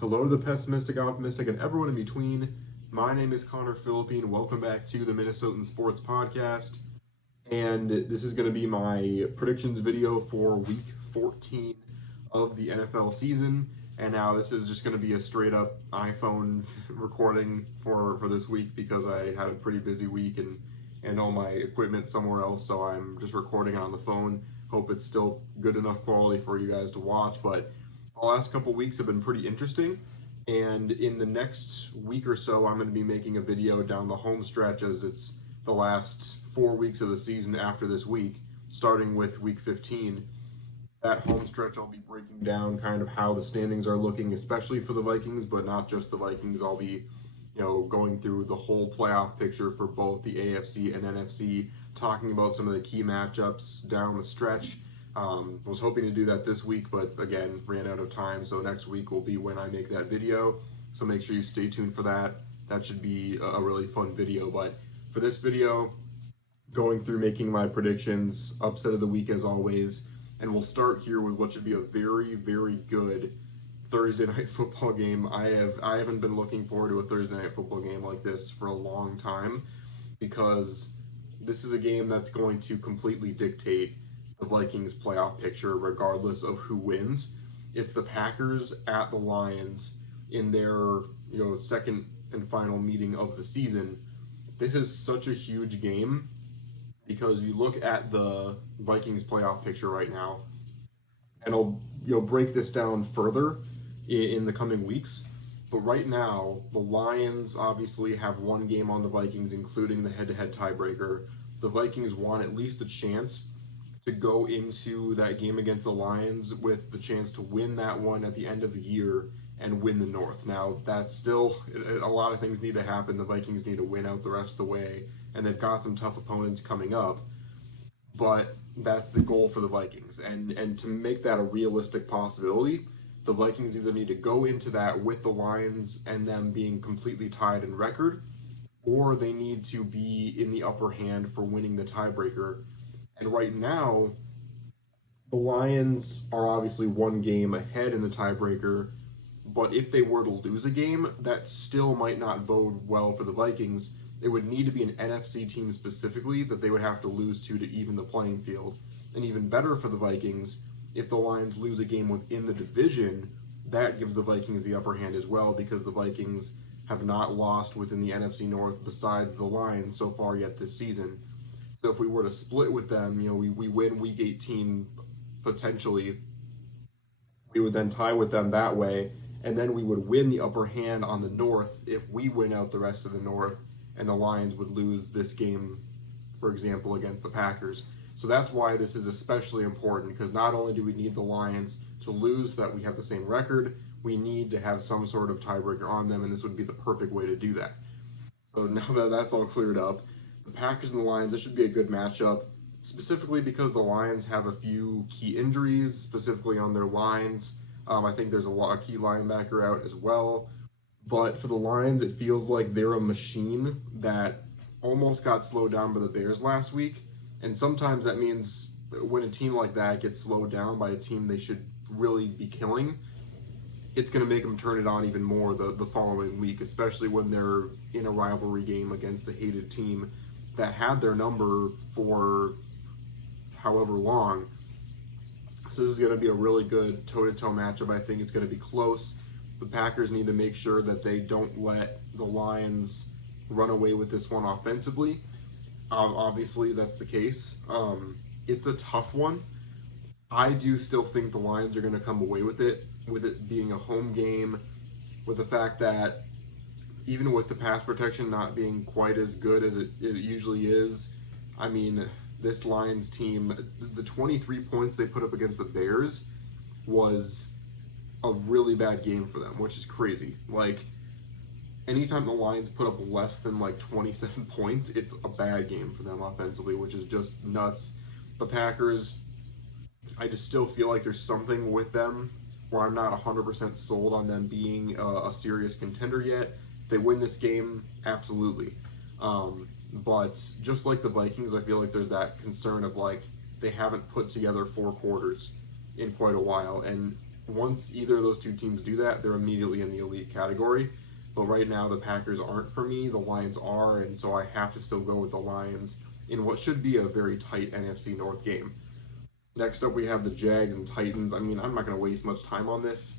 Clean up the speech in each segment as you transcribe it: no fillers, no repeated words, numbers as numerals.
Hello to the pessimistic, optimistic, and everyone in between. My name is Connor Philippine. Welcome back to the Minnesotan Sports Podcast. And this is going to be my predictions video for week 14 of the NFL season. And now this is just going to be a straight up iPhone recording for this week because I had a pretty busy week and all my equipment somewhere else. So I'm just recording it on the phone. Hope it's still good enough quality for you guys to watch. But the last couple weeks have been pretty interesting. And in the next week or so, I'm going to be making a video down the home stretch as it's the last 4 weeks of the season after this week, starting with week 15. That home stretch, I'll be breaking down kind of how the standings are looking, especially for the Vikings, but not just the Vikings. I'll be, going through the whole playoff picture for both the AFC and NFC, talking about some of the key matchups down the stretch. Was hoping to do that this week, but again, ran out of time. So next week will be when I make that video. So make sure you stay tuned for that. That should be a really fun video. But for this video, going through making my predictions, upset of the week as always, and we'll start here with what should be a very, very good Thursday night football game. I haven't been looking forward to a Thursday night football game like this for a long time because this is a game that's going to completely dictate the Vikings playoff picture regardless of who wins. It's the Packers at the Lions in their second and final meeting of the season. This is such a huge game because you look at the Vikings playoff picture right now, and I'll break this down further in the coming weeks. But right now, the Lions obviously have one game on the Vikings, including the head-to-head tiebreaker. The Vikings want at least a chance to go into that game against the Lions with the chance to win that one at the end of the year and win the North. Now, that's still a lot of things need to happen. The Vikings need to win out the rest of the way, and they've got some tough opponents coming up. But that's the goal for the Vikings. And to make that a realistic possibility, the Vikings either need to go into that with the Lions and them being completely tied in record, or they need to be in the upper hand for winning the tiebreaker. And right now, the Lions are obviously one game ahead in the tiebreaker, but if they were to lose a game, that still might not bode well for the Vikings. It would need to be an NFC team specifically that they would have to lose to even the playing field. And even better for the Vikings, if the Lions lose a game within the division, that gives the Vikings the upper hand as well because the Vikings have not lost within the NFC North besides the Lions so far yet this season. So if we were to split with them, we win week 18 potentially, we would then tie with them that way, and then we would win the upper hand on the North if we win out the rest of the North, and the Lions would lose this game, for example, against the Packers. So that's why this is especially important, because not only do we need the Lions to lose so that we have the same record, we need to have some sort of tiebreaker on them, and this would be the perfect way to do that. So now that that's all cleared up, the Packers and the Lions, this should be a good matchup, specifically because the Lions have a few key injuries, specifically on their lines. I think there's a key linebacker out as well. But for the Lions, it feels like they're a machine that almost got slowed down by the Bears last week. And sometimes that means when a team like that gets slowed down by a team they should really be killing, it's going to make them turn it on even more the following week, especially when they're in a rivalry game against the hated team that had their number for however long. So this is going to be a really good toe-to-toe matchup. I think it's going to be close. The Packers need to make sure that they don't let the Lions run away with this one offensively. Obviously, that's the case. It's a tough one. I do still think the Lions are going to come away with it being a home game, with the fact that even with the pass protection not being quite as good as it usually is, I mean, this Lions team, the 23 points they put up against the Bears was a really bad game for them, which is crazy. Like, anytime the Lions put up less than 27 points, it's a bad game for them offensively, which is just nuts. The Packers, I just still feel like there's something with them where I'm not 100% sold on them being a serious contender yet. If they win this game, absolutely. But just like the Vikings, I feel like there's that concern of they haven't put together 4 quarters in quite a while. And once either of those two teams do that, they're immediately in the elite category. But right now, the Packers aren't for me. The Lions are, and so I have to still go with the Lions in what should be a very tight NFC North game. Next up, we have the Jags and Titans. I mean, I'm not going to waste much time on this.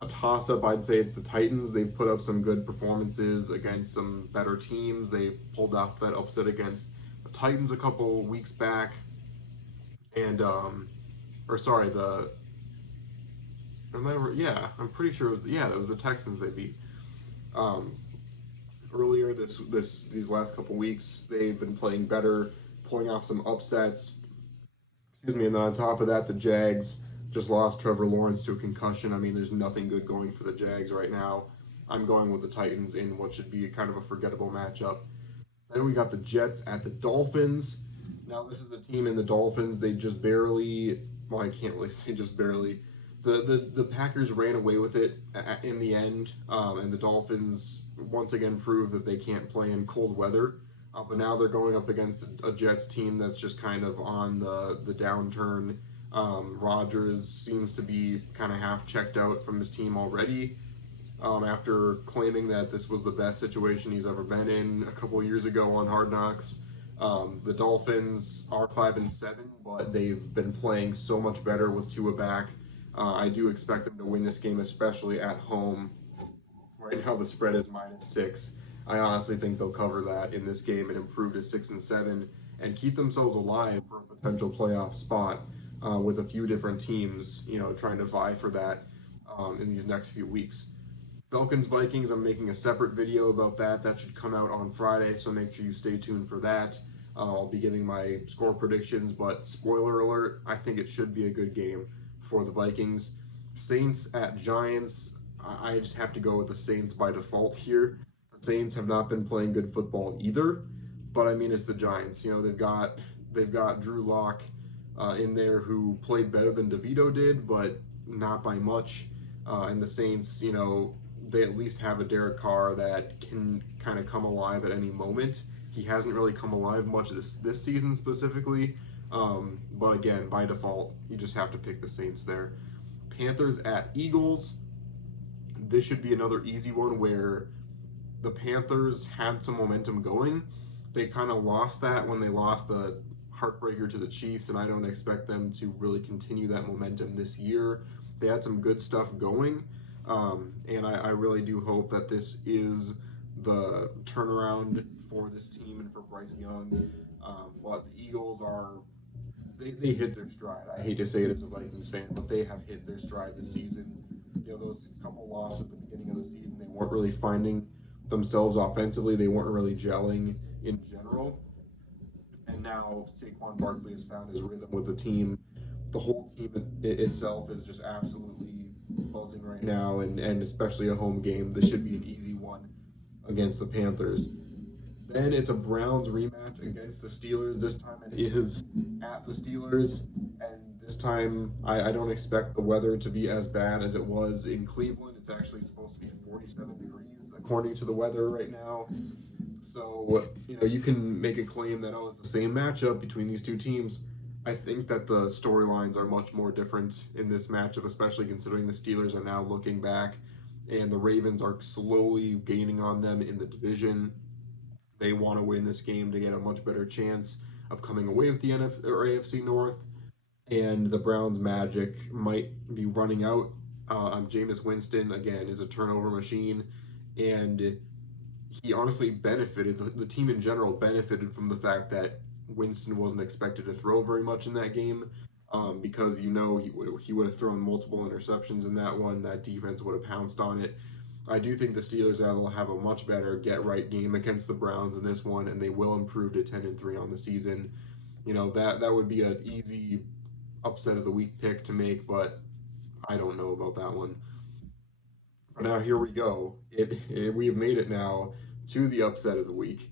A toss-up, I'd say it's the Titans. They've put up some good performances against some better teams. They pulled off that upset against the Titans a couple weeks back, and or sorry, yeah, I'm pretty sure it was that was the Texans they beat. Um, Earlier these last couple weeks, they've been playing better, pulling off some upsets. Excuse me, and then on top of that, the Jags just lost Trevor Lawrence to a concussion. I mean, there's nothing good going for the Jags right now. I'm going with the Titans in what should be kind of a forgettable matchup. Then we got the Jets at the Dolphins. Now, this is a team in the Dolphins. They just barely, well, I can't really say just barely. The Packers ran away with it in the end, and the Dolphins once again proved that they can't play in cold weather. But now they're going up against a Jets team that's just kind of on the downturn. Rodgers seems to be kind of half checked out from his team already after claiming that this was the best situation he's ever been in a couple of years ago on Hard Knocks. The Dolphins are 5-7, but they've been playing so much better with Tua back. I do expect them to win this game, especially at home. Right now, the spread is -6. I honestly think they'll cover that in this game and improve to 6-7 and keep themselves alive for a potential playoff spot with a few different teams, trying to vie for that in these next few weeks. Falcons Vikings, I'm making a separate video about that. That should come out on Friday, so make sure you stay tuned for that. I'll be giving my score predictions, but spoiler alert, I think it should be a good game for the Vikings. Saints at Giants, I just have to go with the Saints by default here. The Saints have not been playing good football either, but I mean it's the Giants. They've got Drew Lock in there who played better than DeVito did, but not by much. And the Saints, they at least have a Derek Carr that can kind of come alive at any moment. He hasn't really come alive much this season specifically, but again, by default, you just have to pick the Saints there. Panthers at Eagles. This should be another easy one where the Panthers had some momentum going. They kind of lost that when they lost the heartbreaker to the Chiefs, and I don't expect them to really continue that momentum this year. They had some good stuff going, and I really do hope that this is the turnaround for this team and for Bryce Young. But the Eagles they hit their stride. I hate to say it as a Vikings fan, but they have hit their stride this season. Those couple losses at the beginning of the season, they weren't really finding themselves offensively. They weren't really gelling in general. And now Saquon Barkley has found his rhythm with the team. The whole team itself is just absolutely buzzing right now, and especially a home game. This should be an easy one against the Panthers. Then it's a Browns rematch against the Steelers. This time it is at the Steelers, and this time I don't expect the weather to be as bad as it was in Cleveland. It's actually supposed to be 47 degrees according to the weather right now. So, you can make a claim that, it's the same matchup between these two teams. I think that the storylines are much more different in this matchup, especially considering the Steelers are now looking back and the Ravens are slowly gaining on them in the division. They want to win this game to get a much better chance of coming away with the AFC North, and the Browns' magic might be running out. Jameis Winston, again, is a turnover machine, and he honestly benefited. The team in general benefited from the fact that Winston wasn't expected to throw very much in that game, because he would have thrown multiple interceptions in that one. That defense would have pounced on it. I do think the Steelers will have a much better get-right game against the Browns in this one, and they will improve to 10-3 on the season. That would be an easy upset of the week pick to make, but I don't know about that one. But now here we go. We have made it now to the upset of the week,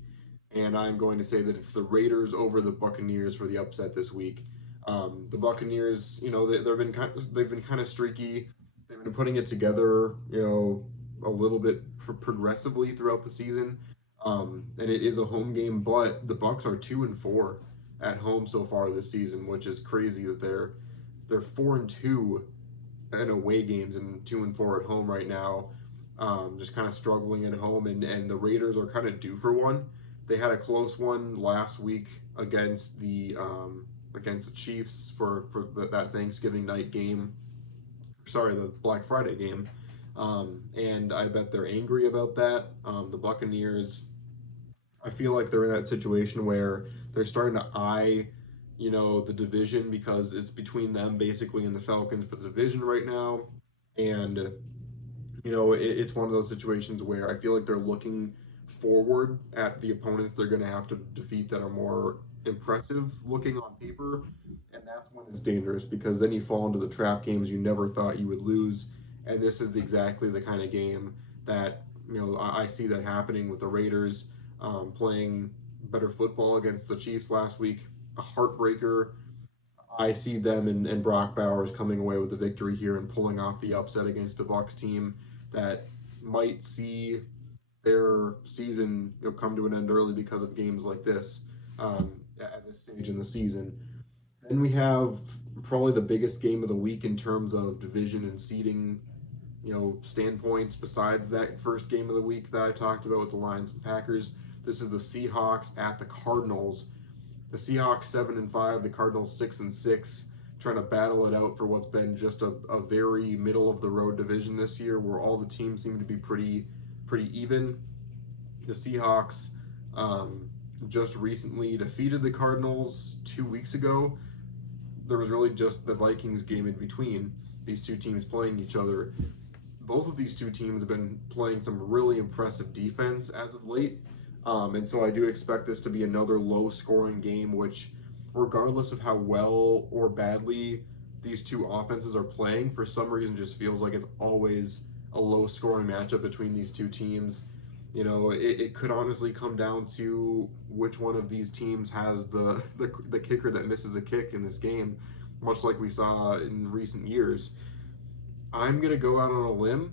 and I'm going to say that it's the Raiders over the Buccaneers for the upset this week. The Buccaneers, they've been kind of streaky. They've been putting it together, a little bit progressively throughout the season, and it is a home game. But the Bucs are 2-4 at home so far this season, which is crazy that they're 4-2 in away games and 2-4 at home right now. Just kind of struggling at home, and the Raiders are kind of due for one. They had a close one last week against the Chiefs for that Thanksgiving night game. Sorry, the Black Friday game. And I bet they're angry about that. The Buccaneers, I feel like they're in that situation where they're starting to eye, the division because it's between them basically and the Falcons for the division right now. And it's one of those situations where I feel like they're looking forward at the opponents they're going to have to defeat that are more impressive looking on paper, and that's when it's dangerous because then you fall into the trap games you never thought you would lose, and this is exactly the kind of game that I see that happening with the Raiders playing better football against the Chiefs last week, a heartbreaker. I see them and Brock Bowers coming away with a victory here and pulling off the upset against the Bucs team that might see their season come to an end early because of games like this at this stage in the season. Then we have probably the biggest game of the week in terms of division and seeding, standpoints. Besides that first game of the week that I talked about with the Lions and Packers, this is the Seahawks at the Cardinals. The Seahawks 7-5, the Cardinals 6-6, trying to battle it out for what's been just a very middle of the road division this year, where all the teams seem to be pretty even. The Seahawks just recently defeated the Cardinals 2 weeks ago. There was really just the Vikings game in between these two teams playing each other. Both of these two teams have been playing some really impressive defense as of late. And so I do expect this to be another low scoring game, which, regardless of how well or badly these two offenses are playing, for some reason just feels like it's always a low scoring matchup between these two teams. It could honestly come down to which one of these teams has the kicker that misses a kick in this game, much like we saw in recent years. I'm going to go out on a limb.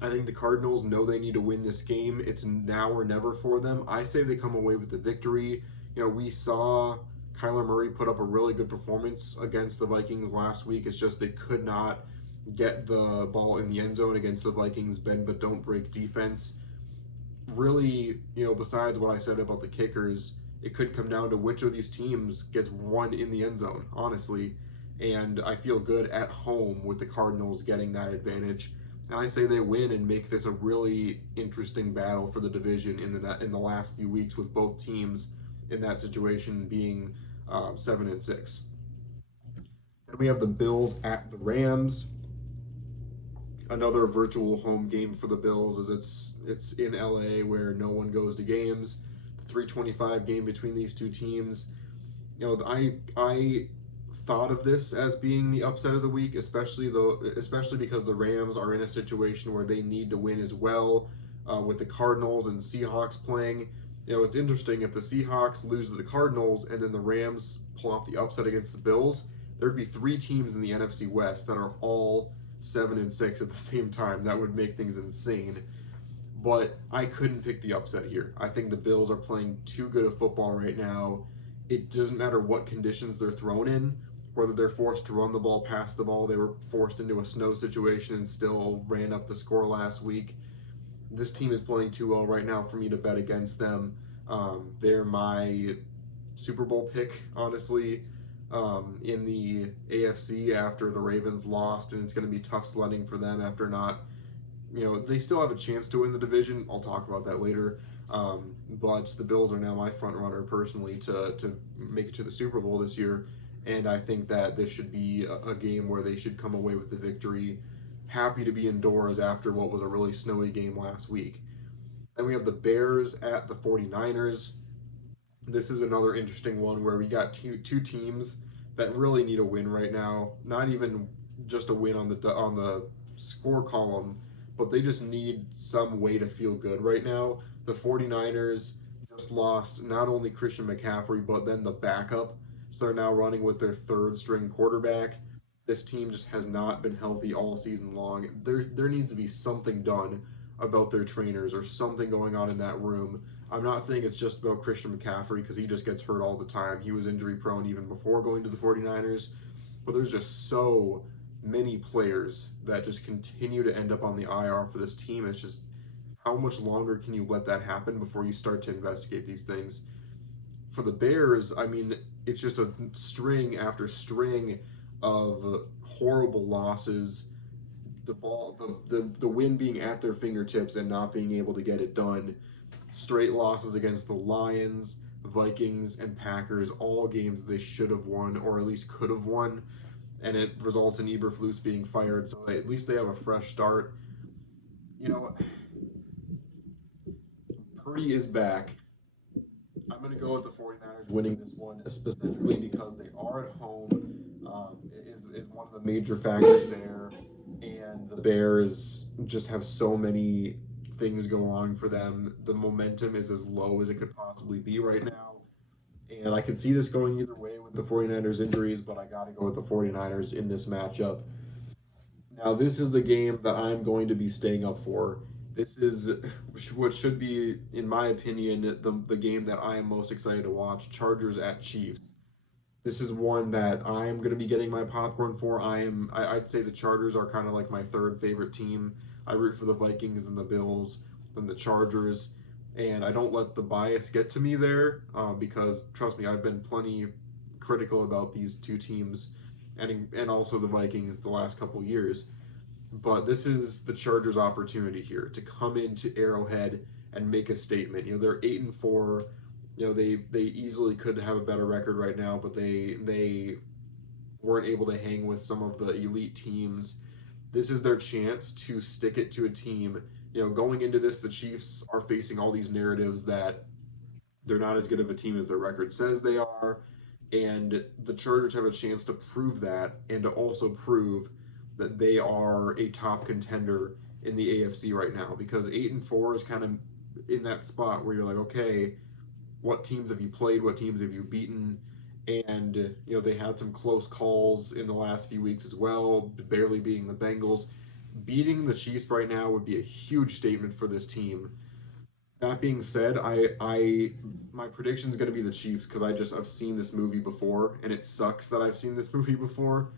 I think the Cardinals know they need to win this game. It's now or never for them. I say they come away with the victory. We saw Kyler Murray put up a really good performance against the Vikings last week. It's just they could not get the ball in the end zone against the Vikings bend but don't break defense. Really, besides what I said about the kickers, it could come down to which of these teams gets one in the end zone, honestly. And I feel good at home with the Cardinals getting that advantage. And I say they win and make this a really interesting battle for the division in the last few weeks, with both teams in that situation being 7-6. Then we have the Bills at the Rams. Another virtual home game for the Bills, as it's in LA where no one goes to games. The 3:25 game between these two teams. I thought of this as being the upset of the week, especially because the Rams are in a situation where they need to win as well, with the Cardinals and Seahawks playing. It's interesting if the Seahawks lose to the Cardinals and then the Rams pull off the upset against the Bills. There'd be three teams in the NFC West that are all 7-6 at the same time. That would make things insane. But I couldn't pick the upset here. I think the Bills are playing too good of football right now. It doesn't matter what conditions they're thrown in, whether they're forced to run the ball, pass the ball. They were forced into a snow situation and still ran up the score last week. This team is playing too well right now for me to bet against them. They're my Super Bowl pick, honestly, in the AFC after the Ravens lost, and it's going to be tough sledding for them after not. They still have a chance to win the division. I'll talk about that later. But the Bills are now my front runner personally to make it to the Super Bowl this year, and I think that this should be a game where they should come away with the victory, happy to be indoors after what was a really snowy game last week. Then we have the Bears at the 49ers. This is another interesting one where we got two teams that really need a win right now. Not even just a win on the score column, but they just need some way to feel good right now. The 49ers just lost not only Christian McCaffrey, but then the backup. So they're now running with their third string quarterback. This team just has not been healthy all season long. There needs to be something done about their trainers or something going on in that room. I'm not saying it's just about Christian McCaffrey because he just gets hurt all the time. He was injury prone even before going to the 49ers. But there's just so many players that just continue to end up on the IR for this team. It's just, how much longer can you let that happen before you start to investigate these things? For the Bears, I mean, it's just a string after string of horrible losses. The win being at their fingertips and not being able to get it done. Straight losses against the Lions, Vikings, and Packers, all games they should have won or at least could have won, and it results in Eberflus being fired. So at least they have a fresh start. You know, Purdy is back. I'm going to go with the 49ers winning this one, specifically because they are at home. Is one of the major factors there, and the Bears just have so many things go on for them. The momentum is as low as it could possibly be right now, and I can see this going either way with the 49ers injuries, but I got to go with the 49ers in this matchup. Now, this is the game that I'm going to be staying up for. This is what should be, in my opinion, the game that I am most excited to watch, Chargers at Chiefs. This is one that I am going to be getting my popcorn for. I'd say the Chargers are kind of like my third favorite team. I root for the Vikings and the Bills and the Chargers, and I don't let the bias get to me there because, trust me, I've been plenty critical about these two teams and also the Vikings the last couple years. But this is the Chargers' opportunity here to come into Arrowhead and make a statement. They're 8-4. They easily could have a better record right now, but they weren't able to hang with some of the elite teams. This is their chance to stick it to a team. Going into this, the Chiefs are facing all these narratives that they're not as good of a team as their record says they are, and the Chargers have a chance to prove that and to also prove that they are a top contender in the AFC right now, because 8-4 is kind of in that spot where you're like, okay, what teams have you played? What teams have you beaten? And they had some close calls in the last few weeks as well, barely beating the Bengals. Beating the Chiefs right now would be a huge statement for this team. That being said, my prediction is going to be the Chiefs because I've seen this movie before, and it sucks that I've seen this movie before.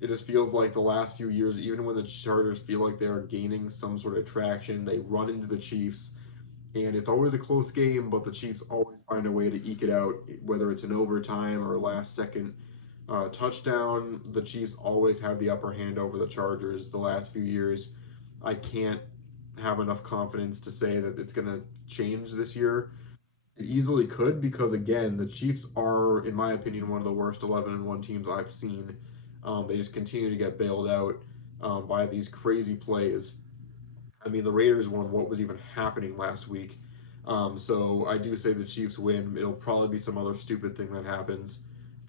It just feels like the last few years, even when the Chargers feel like they're gaining some sort of traction, they run into the Chiefs, and it's always a close game, but the Chiefs always find a way to eke it out, whether it's an overtime or last second touchdown. The Chiefs always have the upper hand over the Chargers the last few years. I can't have enough confidence to say that it's going to change this year. It easily could because, again, the Chiefs are, in my opinion, one of the worst 11-1 teams I've seen. They just continue to get bailed out by these crazy plays. I mean, the Raiders won. What was even happening last week? So I do say the Chiefs win. It'll probably be some other stupid thing that happens.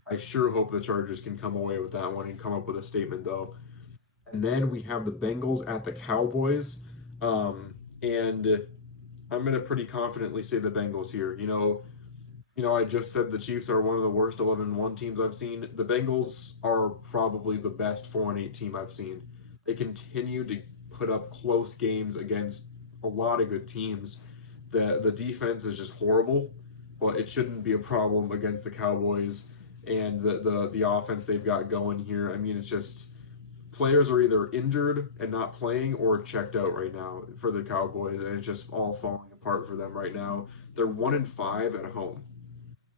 I sure hope the Chargers can come away with that one and come up with a statement, though. And then we have the Bengals at the Cowboys. And I'm going to pretty confidently say the Bengals here. I just said the Chiefs are one of the worst 11-1 teams I've seen. The Bengals are probably the best 4-8 team I've seen. They continue to put up close games against a lot of good teams. The defense is just horrible, but it shouldn't be a problem against the Cowboys and the offense they've got going here. I mean, it's just players are either injured and not playing or checked out right now for the Cowboys, and it's just all falling apart for them right now. They're 1-5 at home,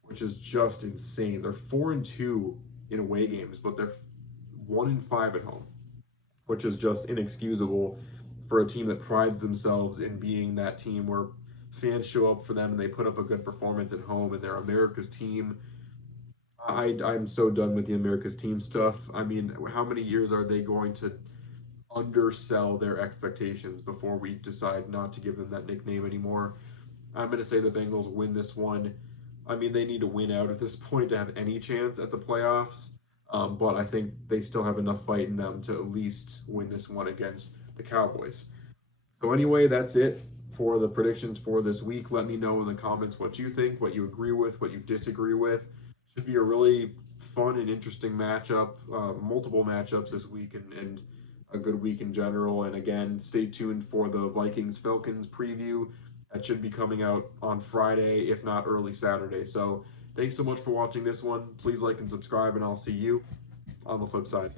which is just insane. They're 4-2 in away games, but they're 1-5 at home, which is just inexcusable for a team that prides themselves in being that team where fans show up for them and they put up a good performance at home and they're America's team. I'm so done with the America's team stuff. I mean, how many years are they going to undersell their expectations before we decide not to give them that nickname anymore? I'm going to say the Bengals win this one. I mean, they need to win out at this point to have any chance at the playoffs, but I think they still have enough fight in them to at least win this one against the Cowboys. So anyway, that's it for the predictions for this week. Let me know in the comments what you think, what you agree with, what you disagree with. Should be a really fun and interesting matchup, multiple matchups this week, and a good week in general. And again, stay tuned for the Vikings-Falcons preview. That should be coming out on Friday, if not early Saturday. So thanks so much for watching this one. Please like and subscribe, and I'll see you on the flip side.